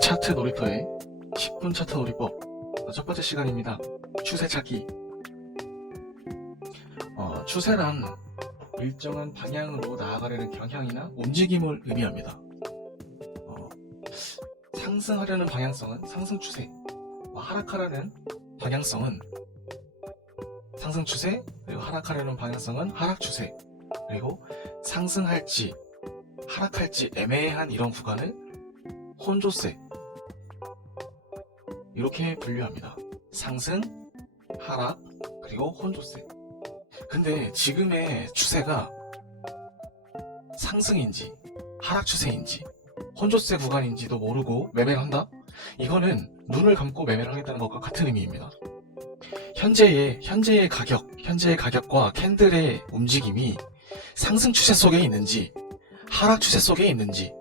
차트 놀이터의 10분 차트 놀이법 첫 번째 시간입니다. 추세 찾기. 추세란 일정한 방향으로 나아가려는 경향이나 움직임을 의미합니다. 상승하려는 방향성은 상승 추세, 하락하려는 방향성은 상승 추세, 그리고 하락하려는 방향성은 하락 추세, 그리고 상승할지 하락할지 애매한 이런 구간을 혼조세, 이렇게 분류합니다. 상승, 하락, 그리고 혼조세. 근데 지금의 추세가 상승인지 하락 추세인지 혼조세 구간인지도 모르고 매매를 한다? 이거는 눈을 감고 매매를 하겠다는 것과 같은 의미입니다. 현재의 가격과 캔들의 움직임이 상승 추세 속에 있는지 하락 추세 속에 있는지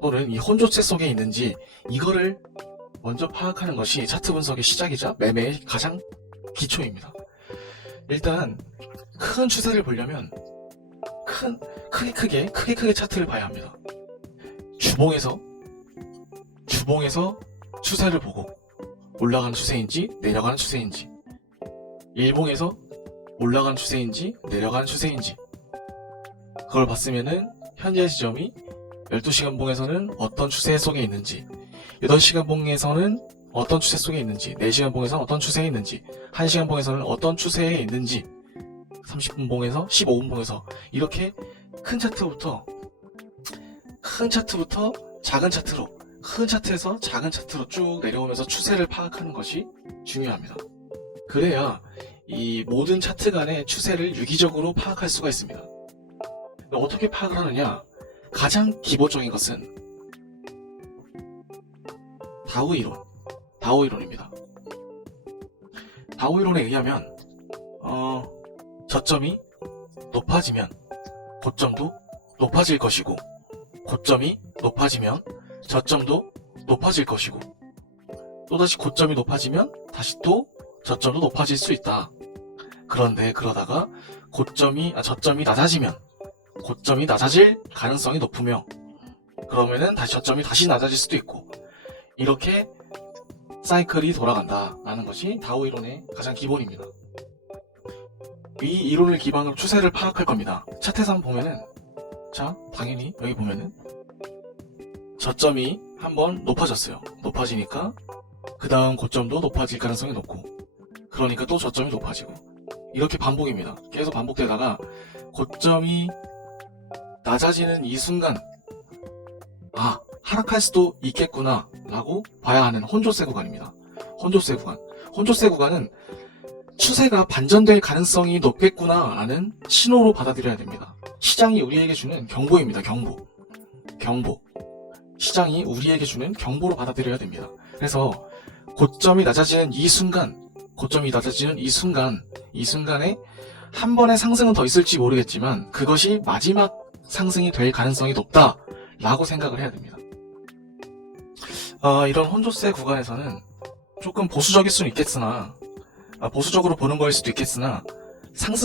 또는 이 혼조세 속에 있는지 이거를 먼저 파악하는 것이 차트 분석의 시작이자 매매의 가장 기초입니다. 일단 큰 추세를 보려면 크게 차트를 봐야 합니다. 주봉에서 추세를 보고 올라가는 추세인지 내려가는 추세인지, 일봉에서 올라가는 추세인지 내려가는 추세인지, 그걸 봤으면은 현재 지점이 12시간 봉에서는 어떤 추세 속에 있는지, 8시간 봉에서는 어떤 추세 속에 있는지, 4시간 봉에서는 어떤 추세에 있는지, 1시간 봉에서는 어떤 추세에 있는지, 30분 봉에서 15분 봉에서 이렇게 큰 차트부터 작은 차트로, 큰 차트에서 작은 차트로 쭉 내려오면서 추세를 파악하는 것이 중요합니다. 그래야 이 모든 차트 간의 추세를 유기적으로 파악할 수가 있습니다. 어떻게 파악을 하느냐? 가장 기본적인 것은 다우 이론입니다. 다우 이론에 의하면 저점이 높아지면 고점도 높아질 것이고, 고점이 높아지면 저점도 높아질 것이고, 또다시 고점이 높아지면 다시 또 저점도 높아질 수 있다. 그런데 그러다가 저점이 낮아질 가능성이 높으며, 그러면은 다시 저점이 다시 낮아질 수도 있고, 이렇게 사이클이 돌아간다라는 것이 다우 이론의 가장 기본입니다. 이 이론을 기반으로 추세를 파악할 겁니다. 차트에서 한번 보면은, 자, 당연히 여기 보면은 저점이 한번 높아졌어요. 높아지니까 그 다음 고점도 높아질 가능성이 높고, 그러니까 또 저점이 높아지고, 이렇게 반복입니다. 계속 반복되다가 고점이 낮아지는 이 순간, 하락할 수도 있겠구나 라고 봐야 하는 혼조세 구간입니다. 혼조세 구간은 추세가 반전될 가능성이 높겠구나 라는 신호로 받아들여야 됩니다. 시장이 우리에게 주는 경보입니다. 경보. 시장이 우리에게 주는 경보로 받아들여야 됩니다. 그래서 고점이 낮아지는 이 순간에 한 번의 상승은 더 있을지 모르겠지만 그것이 마지막 상승이 될 가능성이 높다 라고 생각을 해야 됩니다. 이런 혼조세 구간에서는 조금 보수적일 수는 있겠으나, 보수적으로 보는 거일 수도 있겠으나,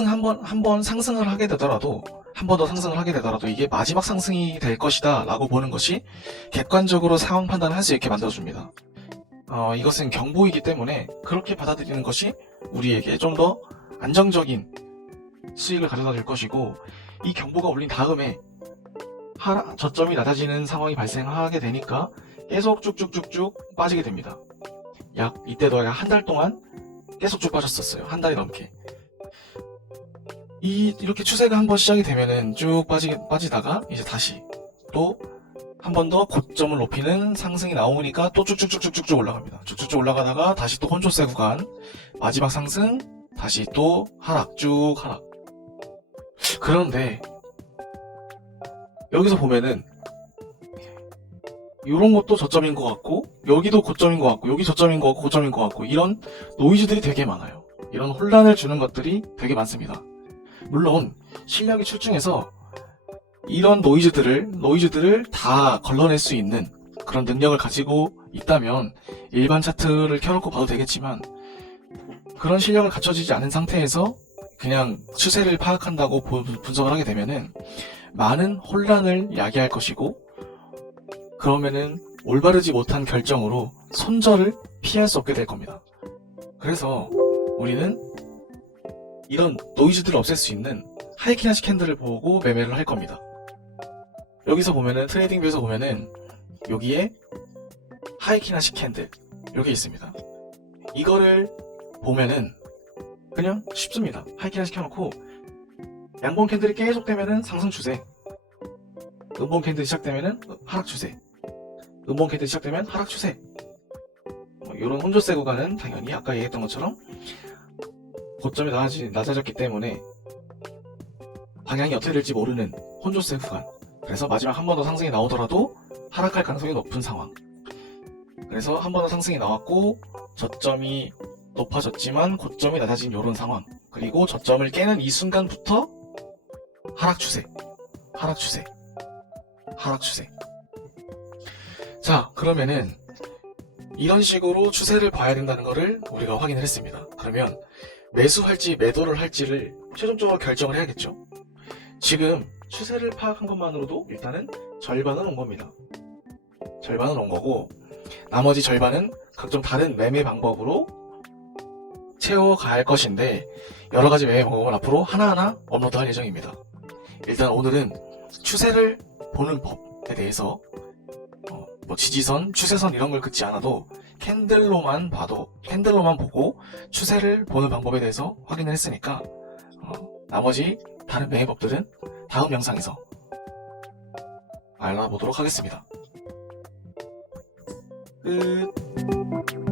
한 번 상승을 하게 되더라도, 한 번 더 상승을 하게 되더라도 이게 마지막 상승이 될 것이다 라고 보는 것이 객관적으로 상황 판단을 할 수 있게 만들어줍니다. 이것은 경보이기 때문에 그렇게 받아들이는 것이 우리에게 좀 더 안정적인 수익을 가져다 줄 것이고, 이 경보가 울린 다음에 저점이 낮아지는 상황이 발생하게 되니까 계속 쭉쭉쭉쭉 빠지게 됩니다. 이때도 약 한 달 동안 계속 쭉 빠졌었어요. 한 달이 넘게. 이렇게 추세가 한번 시작이 되면은 쭉 빠지다가 이제 다시 또 한 번 더 고점을 높이는 상승이 나오니까 또 쭉쭉쭉쭉쭉 올라갑니다. 쭉쭉쭉 올라가다가 다시 또 혼조세 구간, 마지막 상승, 다시 또 하락, 쭉 하락. 그런데 여기서 보면은 이런 것도 저점인 것 같고, 여기도 고점인 것 같고, 여기 저점인 것 같고, 고점인 것 같고, 이런 노이즈들이 되게 많아요. 이런 혼란을 주는 것들이 되게 많습니다. 물론 실력이 출중해서 이런 노이즈들을 다 걸러낼 수 있는 그런 능력을 가지고 있다면 일반 차트를 켜놓고 봐도 되겠지만, 그런 실력을 갖춰지지 않은 상태에서 그냥 추세를 파악한다고 분석을 하게 되면은 많은 혼란을 야기할 것이고, 그러면은 올바르지 못한 결정으로 손절을 피할 수 없게 될 겁니다. 그래서 우리는 이런 노이즈들을 없앨 수 있는 하이키나시 캔들을 보고 매매를 할 겁니다. 여기서 보면은 트레이딩 뷰에서 보면은 여기에 하이키나시 캔들 여기 있습니다. 이거를 보면은 그냥 쉽습니다. 하이키나시 켜놓고 양봉 캔들이 계속 되면은 상승 추세, 음봉 캔들이 시작되면은 하락 추세, 음봉 캔들이 시작되면 하락 추세. 이런 혼조세 구간은 당연히 아까 얘기했던 것처럼 고점이 낮아졌기 때문에 방향이 어떻게 될지 모르는 혼조세 구간. 그래서 마지막 한 번 더 상승이 나오더라도 하락할 가능성이 높은 상황. 그래서 한 번 더 상승이 나왔고 저점이 높아졌지만 고점이 낮아진 이런 상황. 그리고 저점을 깨는 이 순간부터 하락 추세, 하락 추세, 하락 추세. 자, 그러면은 이런 식으로 추세를 봐야 된다는 것을 우리가 확인을 했습니다. 그러면 매수할지 매도를 할지를 최종적으로 결정을 해야겠죠. 지금 추세를 파악한 것만으로도 일단은 절반은 온 겁니다. 절반은 온 거고 나머지 절반은 각종 다른 매매 방법으로 채워가야 할 것인데 여러 가지 매매 방법을 앞으로 하나하나 업로드할 예정입니다. 일단 오늘은 추세를 보는 법에 대해서 뭐 지지선, 추세선 이런 걸 긋지 않아도 캔들로만 보고 추세를 보는 방법에 대해서 확인을 했으니까 나머지 다른 매매법들은 다음 영상에서 알아보도록 하겠습니다. 끝.